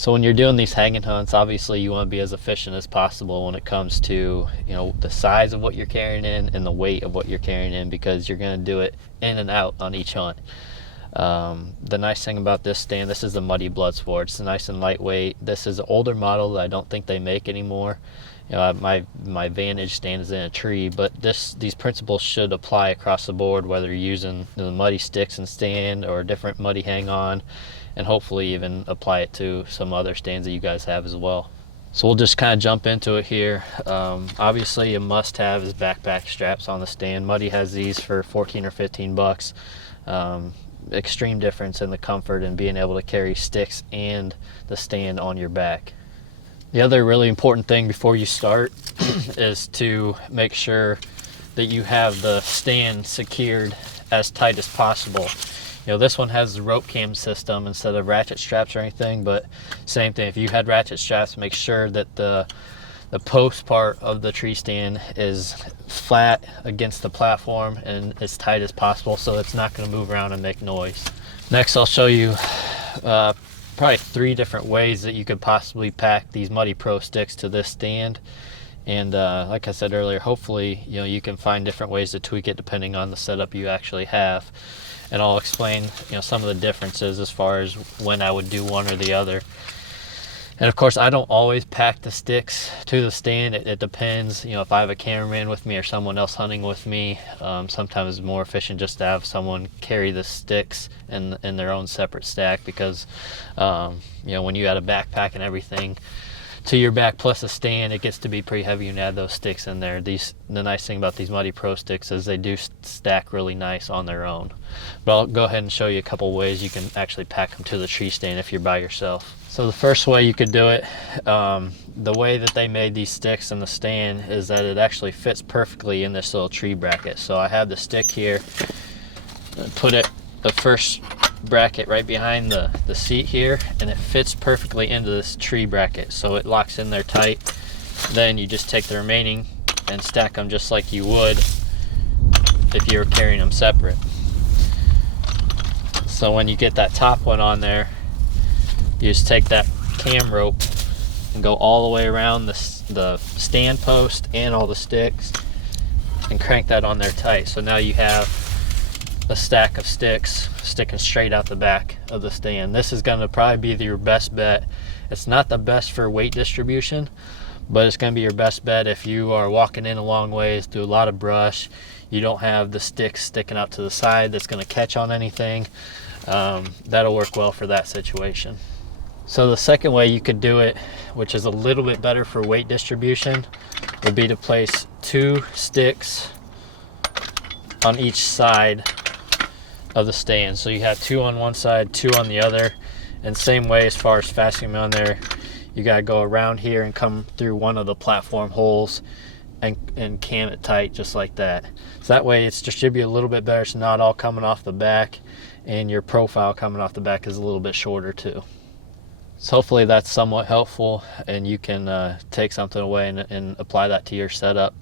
So when you're doing these hanging hunts, obviously you want to be as efficient as possible when it comes to, the size of what you're carrying in and the weight of what you're carrying in, because you're going to do it in and out on each hunt. The nice thing about this stand, this is the Muddy Bloodsport. It's nice and lightweight. This is an older model that I don't think they make anymore. My Vantage stand is in a tree, but these principles should apply across the board, whether you're using the muddy sticks and stand or a different muddy hang on, and hopefully even apply it to some other stands that you guys have as well. So we'll just kind of jump into it here. Obviously a must have is backpack straps on the stand. Muddy has these for 14 or 15 bucks. Extreme difference in the comfort and being able to carry sticks and the stand on your back. The other really important thing before you start is to make sure that you have the stand secured as tight as possible. This one has the rope cam system instead of ratchet straps or anything, but same thing. If you had ratchet straps, make sure that the post part of the tree stand is flat against the platform and as tight as possible so it's not going to move around and make noise. Next, I'll show you probably 3 different ways that you could possibly pack these Muddy Pro sticks to this stand. And like I said earlier, hopefully you can find different ways to tweak it depending on the setup you actually have. And I'll explain some of the differences as far as when I would do one or the other. And of course, I don't always pack the sticks to the stand. It depends. If I have a cameraman with me or someone else hunting with me, sometimes it's more efficient just to have someone carry the sticks in their own separate stack, because when you add a backpack and everything to your back plus a stand, it gets to be pretty heavy when you add those sticks in there. The nice thing about these Muddy Pro sticks is they do stack really nice on their own. But I'll go ahead and show you a couple ways you can actually pack them to the tree stand if you're by yourself. So the first way you could do it, the way that they made these sticks in the stand is that it actually fits perfectly in this little tree bracket. So I have the stick here, put the first bracket right behind the seat here, and it fits perfectly into this tree bracket, so it locks in there tight. Then you just take the remaining and stack them just like you would if you were carrying them separate. So when you get that top one on there, you just take that cam rope and go all the way around the stand post and all the sticks and crank that on there tight. So now you have a stack of sticks sticking straight out the back of the stand. This is going to probably be your best bet. It's not the best for weight distribution, but it's going to be your best bet if you are walking in a long ways through a lot of brush. You don't have the sticks sticking out to the side that's going to catch on anything. That'll work well for that situation. So the second way you could do it, which is a little bit better for weight distribution, would be to place 2 sticks on each side of the stand. So you have 2 on one side, 2 on the other, and same way as far as fastening them on there, you got to go around here and come through one of the platform holes and cam it tight just like that. So that way it's distributed a little bit better. It's not all coming off the back, and your profile coming off the back is a little bit shorter too. So hopefully that's somewhat helpful and you can take something away and apply that to your setup.